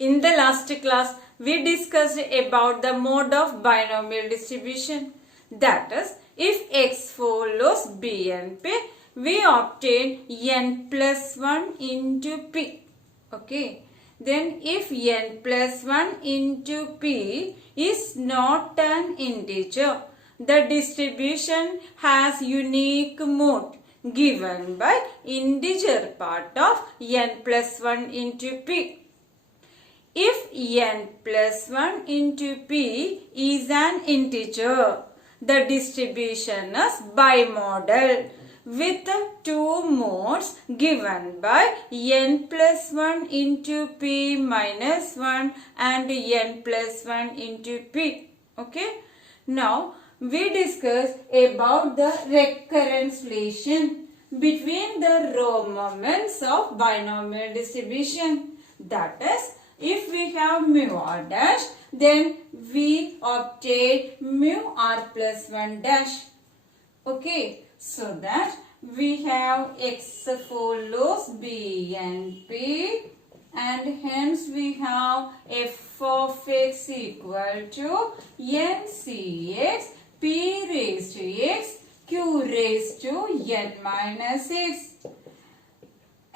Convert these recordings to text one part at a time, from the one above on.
In the last class, we discussed about the mode of binomial distribution. That is, if x follows b and p, we obtain n plus 1 into p. Okay. Then if n plus 1 into p is not an integer, the distribution has unique mode given by integer part of n plus 1 into p. If n plus 1 into p is an integer, the distribution is bimodal with two modes given by n plus 1 into p minus 1 and n plus 1 into p. Okay. Now, we discuss about the recurrence relation between the row moments of binomial distribution. That is, if we have mu r dash, then we obtain mu r plus 1 dash. Okay, so that we have x follows b and p, and hence we have f of x equal to n cx p raised to x q raised to n minus x.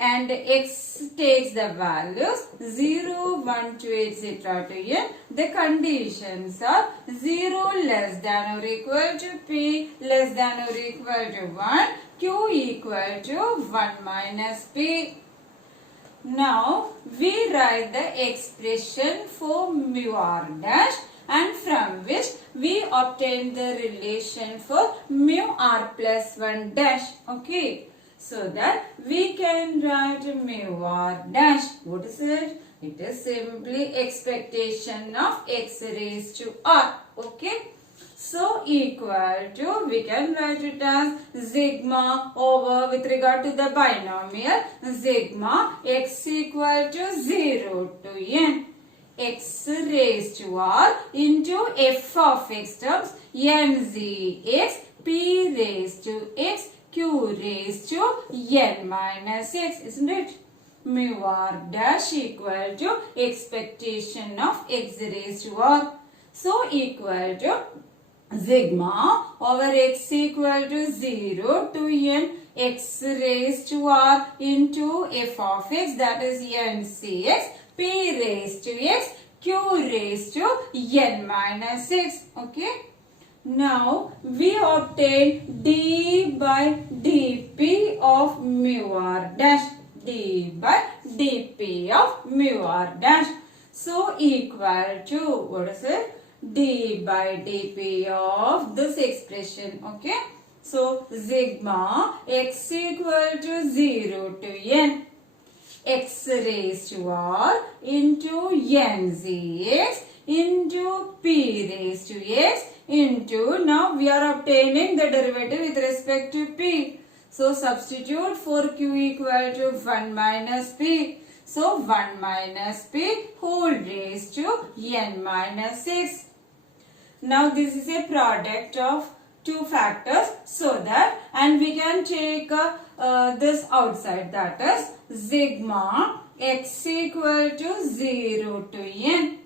And x takes the values 0, 1, 2, etc. to n. The conditions are 0 less than or equal to p less than or equal to 1, q equal to 1 minus p. Now, we write the expression for mu r dash, and from which we obtain the relation for mu r plus 1 dash. Okay. So that we can write mu r dash. What is it? It is simply expectation of x raised to r. Okay. So equal to, we can write it as sigma over, with regard to the binomial, sigma x equal to 0 to n. X raised to r into f of x terms n z x p raised to x q raised to n minus x, isn't it? Mu r dash equal to expectation of x raised to r. So equal to sigma over x equal to 0 to n x raised to r into f of x, that is n cx p raised to x q raised to n minus x. Okay. Now, we obtain d by dp of mu r dash. D by dp of mu r dash. So, equal to, what is it? D by dp of this expression. Okay. So, sigma x equal to 0 to n x raised to r into n zx into p raised to x into, now we are obtaining the derivative with respect to p. So substitute for q equal to 1 minus p. So 1 minus p whole raised to n minus 6. Now this is a product of two factors, so that, and we can take this outside, that is sigma x equal to 0 to n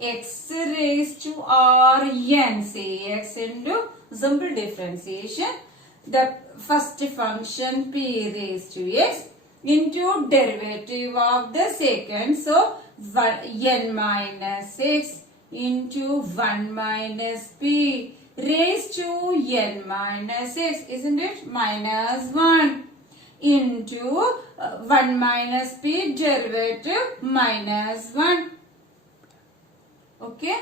x raised to r n cx into simple differentiation, the first function p raised to x into derivative of the second, so n minus x into 1 minus p raised to n minus x, isn't it? Minus 1 into 1 minus p derivative minus 1. Okay.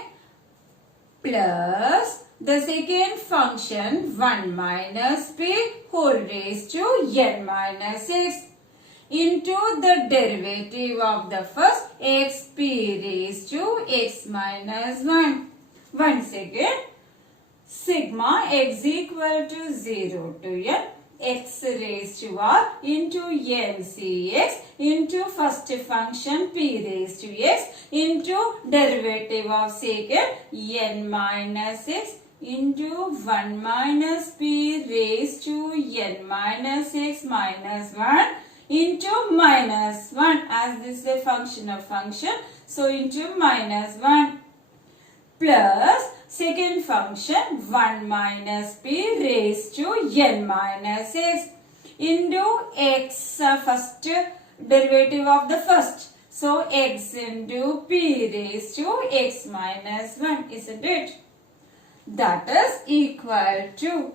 Plus the second function 1 minus p whole raised to n minus x into the derivative of the first xp raised to x minus 1. Once again, sigma x equal to 0 to n x raised to r into n cx into first function p raised to x into derivative of second n minus x into 1 minus p raised to n minus x minus 1 into minus 1, as this is a function of function. So into minus 1 plus second function 1 minus p raised to n minus x into x, first derivative of the first. So x into p raised to x minus 1, isn't it? That is equal to,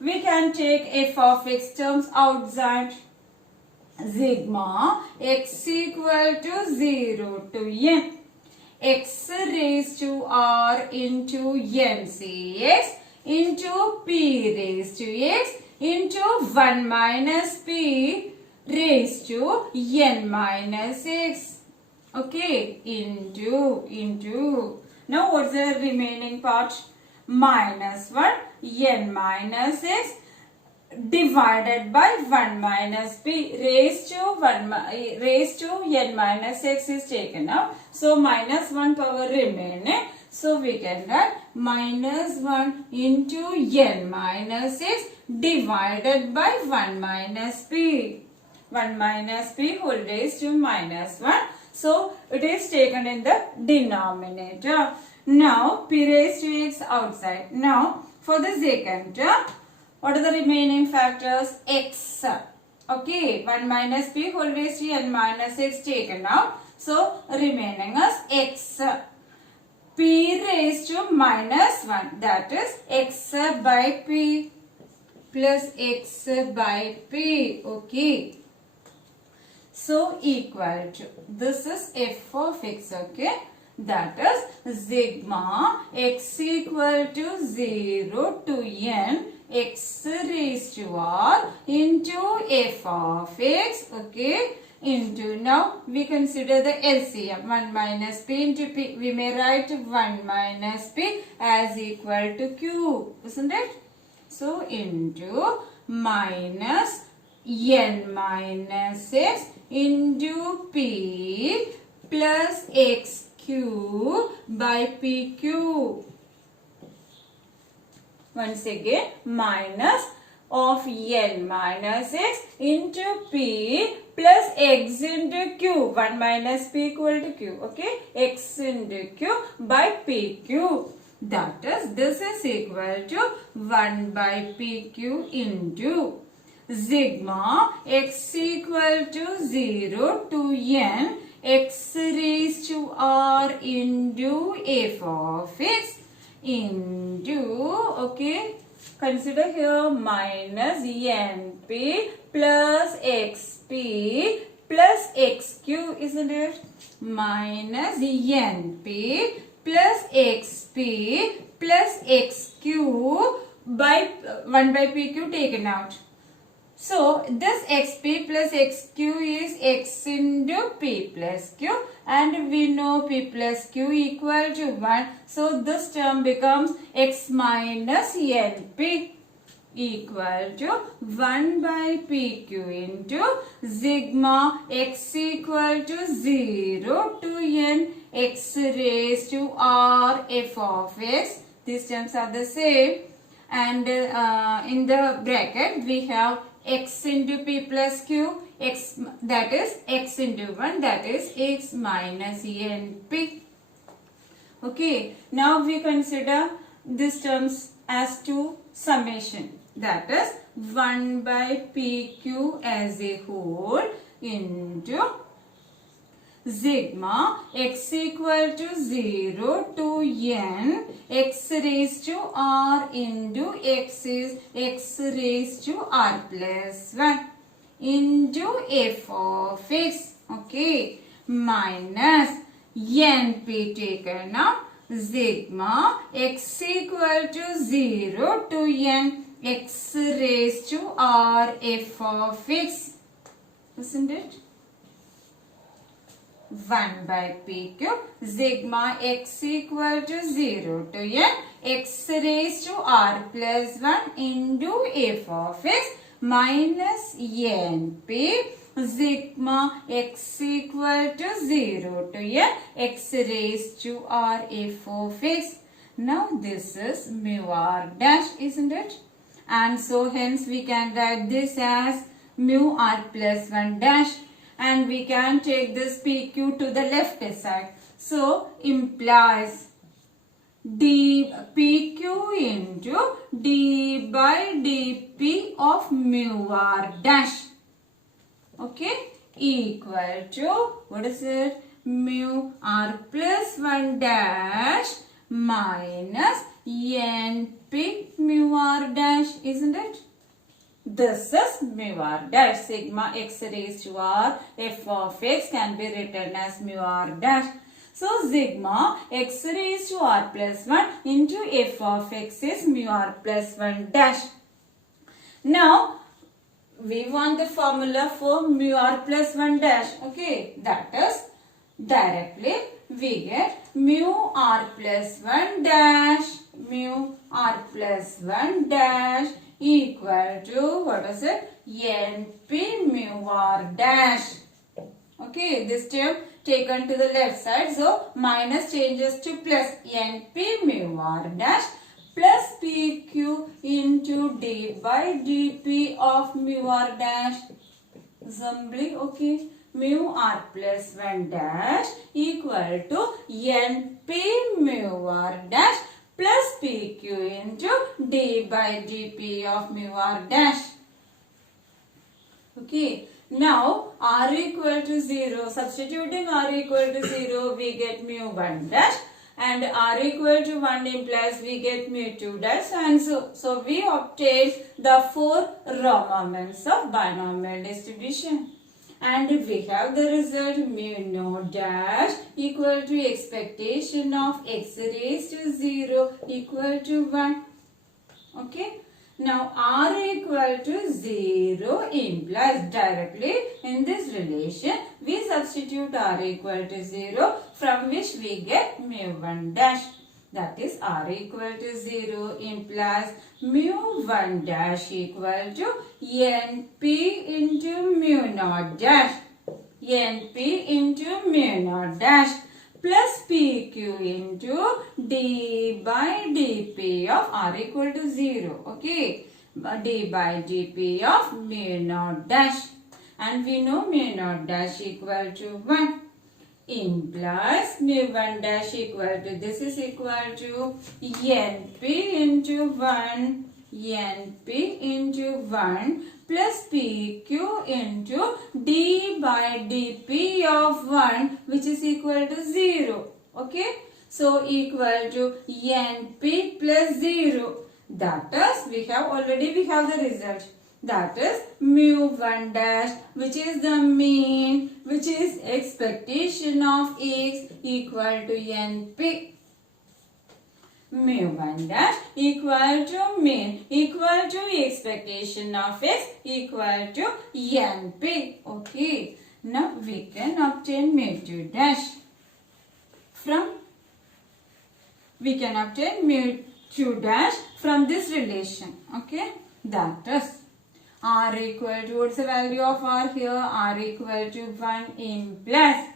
we can take f of x terms outside. Sigma x equal to 0 to n. X raised to r into n cx into p raised to x into 1 minus p raised to n minus x. Okay, into. Now what's the remaining part? Minus 1 n minus x divided by 1 minus p raised to n minus x is taken out. So minus 1 power remaining. So we can write minus 1 into n minus x divided by 1 minus p. 1 minus p whole raised to minus 1. So it is taken in the denominator. Now p raised to x outside. Now for the second term, what are the remaining factors? X. Okay, 1 minus p whole raised to n minus x taken out. So remaining is x. P raised to minus 1, that is x by p plus x by p. Okay. So equal to, this is f of x. Okay. That is sigma x equal to 0 to n x raised to r into f of x. Okay. Into, now we consider the LCM, 1 minus p into p. We may write 1 minus p as equal to q, isn't it? So into minus n minus x into p plus xq by pq. Once again, minus of n minus x into p plus x into q. 1 minus p equal to q. Okay. X into q by pq. That is, this is equal to 1 by pq into sigma x equal to 0 to n x raised to r into f of x into, okay, consider here minus np plus xp plus xq, isn't it? Minus np plus xp plus xq by 1 by pq taken out. So this xp plus xq is x into p plus q, and we know p plus q equal to 1. So this term becomes x minus np equal to 1 by pq into sigma x equal to 0 to n x raised to r f of x. These terms are the same, and in the bracket we have x into p plus q, x, that is x into 1, that is x minus np. Okay, now we consider these terms as two summation, that is 1 by pq as a whole into sigma x equal to 0 to n x raised to r into x is x raised to r plus 1 into f of x. Okay, minus np taken out, sigma x equal to 0 to n x raised to r f of x, isn't it? 1 by pq sigma x equal to 0 to n x raised to r plus 1 into f of x minus np sigma x equal to 0 to n x raised to r f of x. Now this is mu r dash, isn't it? And so hence we can write this as mu r plus 1 dash. and we can take this PQ to the left side. So implies PQ into d by dp of mu r dash, okay, equal to, what is it, mu r plus 1 dash minus np mu r dash, isn't it? This is mu r dash. Sigma x raised to r f of x can be written as mu r dash. So sigma x raised to r plus 1 into f of x is mu r plus 1 dash. Now we want the formula for mu r plus 1 dash. Okay, that is directly we get mu r plus 1 dash, mu r plus 1 dash equal to, what is it, np mu r dash. Okay, this term taken to the left side, so minus changes to plus, np mu r dash plus pq into d by dp of mu r dash. Simply, okay, mu r plus 1 dash equal to np mu r dash plus pq into d by dp of mu r dash. Okay, now r equal to 0, substituting r equal to 0, we get mu 1 dash, and r equal to 1 implies we get mu 2 dash, and so we obtain the 4 raw moments of binomial distribution. And we have the result mu naught dash equal to expectation of x raised to 0 equal to 1. Okay. Now r equal to 0 implies directly in this relation we substitute r equal to 0, from which we get mu 1 dash. That is r equal to 0 implies mu 1 dash equal to np into mu naught dash, np into mu naught dash plus pq into d by dp of r equal to 0, okay, d by dp of mu naught dash, and we know mu naught dash equal to 1 implies mu 1 dash equal to, this is equal to np into 1, np into 1 plus pq into d by dp of 1, which is equal to 0. Okay, so equal to np plus 0. That is, we have the result. That is mu 1 dash, which is the mean, which is expectation of x, equal to np. Mu 1 dash equal to mean equal to expectation of x equal to np. Okay, now we can obtain mu 2 dash from, we can obtain mu 2 dash from this relation. Okay, that is r equal to, what's the value of r here, r equal to 1 implies,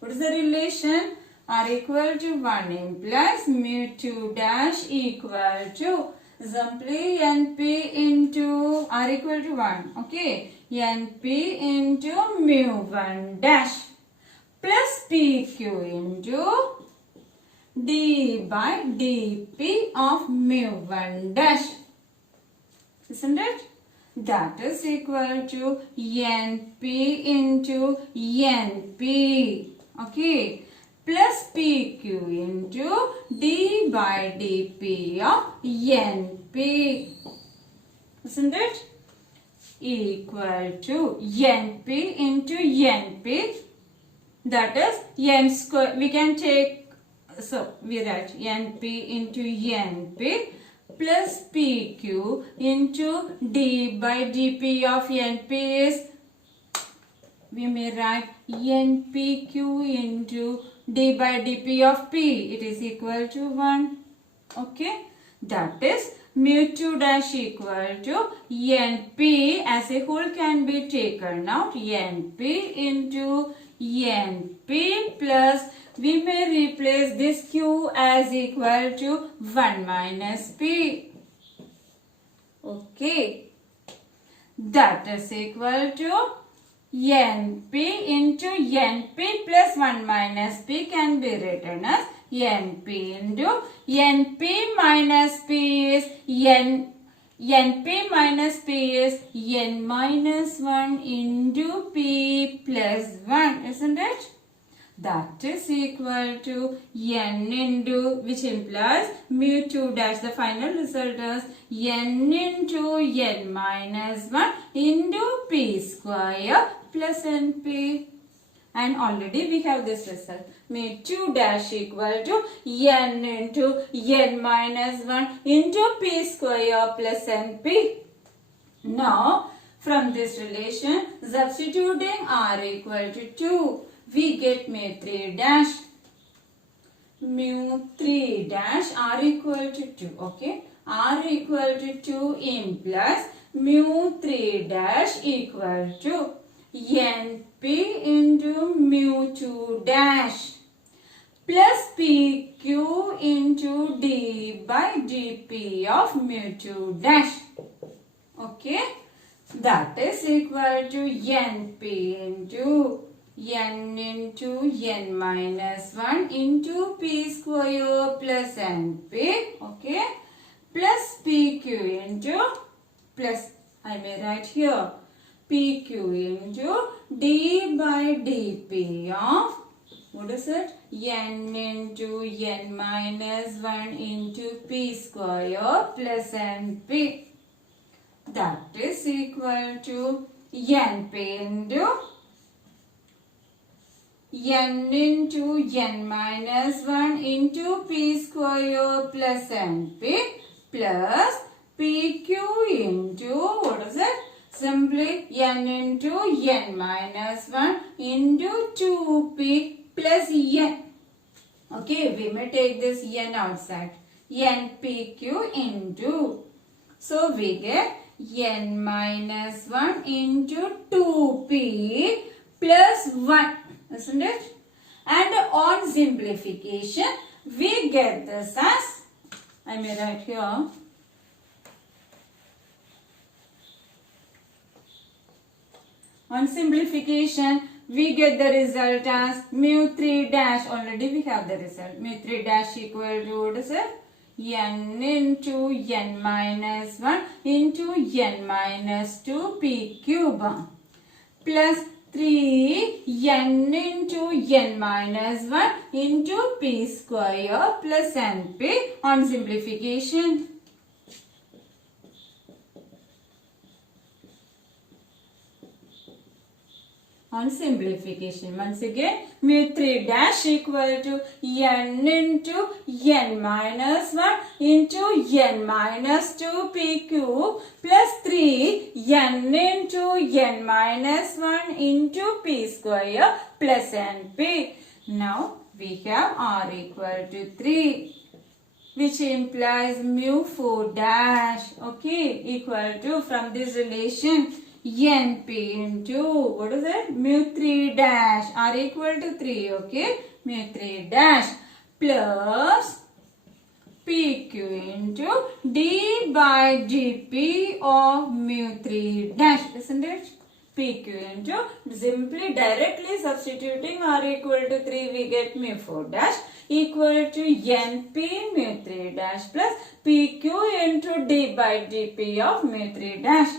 what is the relation, r equal to 1 implies mu 2 dash equal to simply np into r equal to 1, okay, np into mu 1 dash plus pq into d by dp of mu 1 dash, isn't it? That is equal to np into np, okay, plus pq into d by dp of np, isn't it? Equal to np into np, that is n square, we can take, so we write np into np plus pq into d by dp of np is, we may write npq into d by dp of p, it is equal to 1. Okay, that is mu 2 dash equal to np as a whole can be taken out, np into np plus, we may replace this q as equal to 1 minus p. Okay, that is equal to np into np plus 1 minus p can be written as np into np minus p is np minus p is n minus 1 into p plus 1, isn't it? That is equal to n into, which implies mu 2 dash. The final result is n into n minus 1 into p square plus np. And already we have this result. Mu 2 dash equal to n into n minus 1 into p square plus np. Now, from this relation, substituting r equal to 2, we get mu 3 dash. Mu 3 dash r equal to 2. Okay. R equal to 2 implies mu 3 dash equal to np into mu 2 dash plus pq into d by dp of mu 2 dash. Okay. That is equal to np into n into n minus 1 into p square plus np, okay, plus pq into, plus I may write here, pq into d by dp of, what is it, n into n minus 1 into p square plus np. That is equal to np into n into n minus 1 into p square plus np plus pq into, what is it? Simply n into n minus 1 into 2p plus n. Okay, we may take this n outside. npq into, so we get n minus 1 into 2p plus 1. Isn't it? And on simplification, we get this as, I may write here, on simplification, we get the result as mu 3 dash, already we have the result, mu 3 dash equal to, what is it? N into n minus 1 into n minus 2 p cube plus 3 n into n minus 1 into p square plus np on simplification. On simplification, once again, mu 3 dash equal to n into n minus 1 into n minus 2 p cube plus 3 n into n minus 1 into p square plus np. Now, we have r equal to 3, which implies mu 4 dash, okay, equal to, from this relation, np into, what is it, mu 3 dash, r equal to 3, okay, mu 3 dash plus pq into d by dp of mu 3 dash, isn't it? pq into, simply directly substituting r equal to 3, we get mu 4 dash equal to np mu 3 dash plus pq into d by dp of mu 3 dash.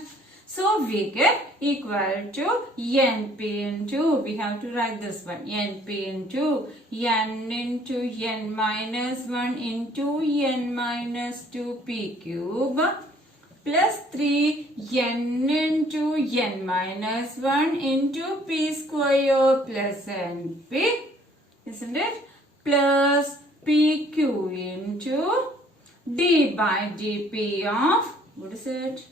So, we get equal to np into, we have to write this one, np into n into n minus 1 into n minus 2 p cube plus 3 n into n minus 1 into p square plus np, isn't it? Plus pq into d by dp of, what is it?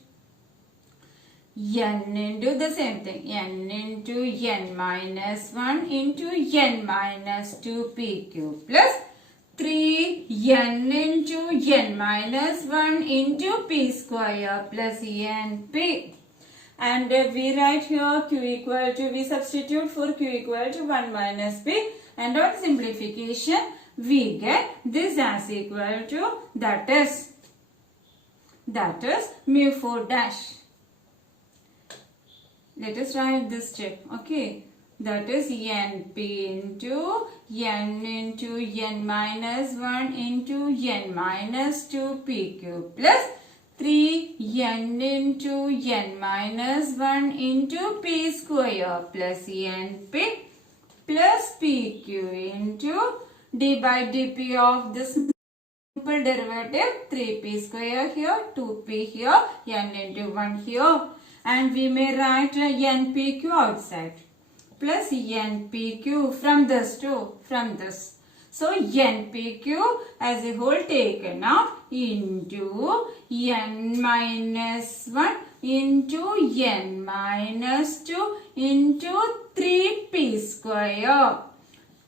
n into the same thing, n into n minus 1 into n minus 2 p cube plus 3 n into n minus 1 into p square plus np. And we write here q equal to, we substitute for q equal to 1 minus p, and on simplification we get this as equal to, that is mu 4 dash. let us write this step. Okay, that is np into n minus 1 into n minus 2 pq plus 3n into n minus 1 into p square plus np plus pq into d by dp of this simple derivative 3p square here, 2p here, n into 1 here, and we may write npq outside plus npq from this to from this. So npq as a whole taken out into n minus 1 into n minus 2 into 3p square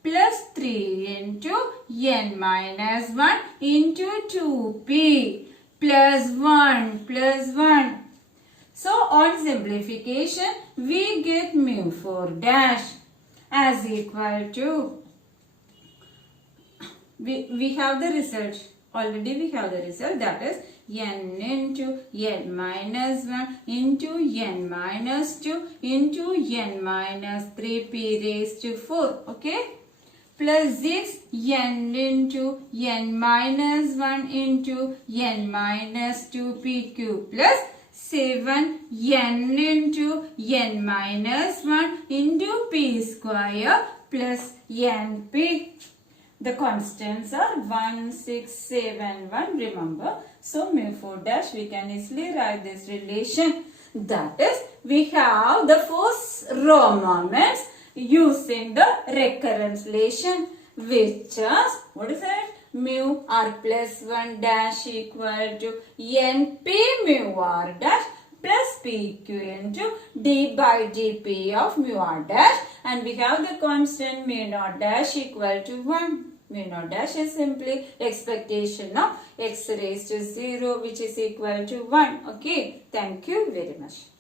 plus 3 into n minus 1 into 2p plus 1. So on simplification we get mu 4 dash as equal to, we have the result, already we have the result, that is n into n minus 1 into n minus 2 into n minus 3p raised to 4, okay, plus 6 n into n minus 1 into n minus 2pq plus 7 n into n minus 1 into p square plus np. The constants are 1, 6, 7, 1, remember. So mu 4 dash we can easily write this relation. That is, we have the first row moments using the recurrence relation, which is, what is it? Mu r plus 1 dash equal to np mu r dash plus pq into d by dp of mu r dash, and we have the constant mu naught dash equal to 1. Mu naught dash is simply expectation of x raised to 0, which is equal to 1. Okay, thank you very much.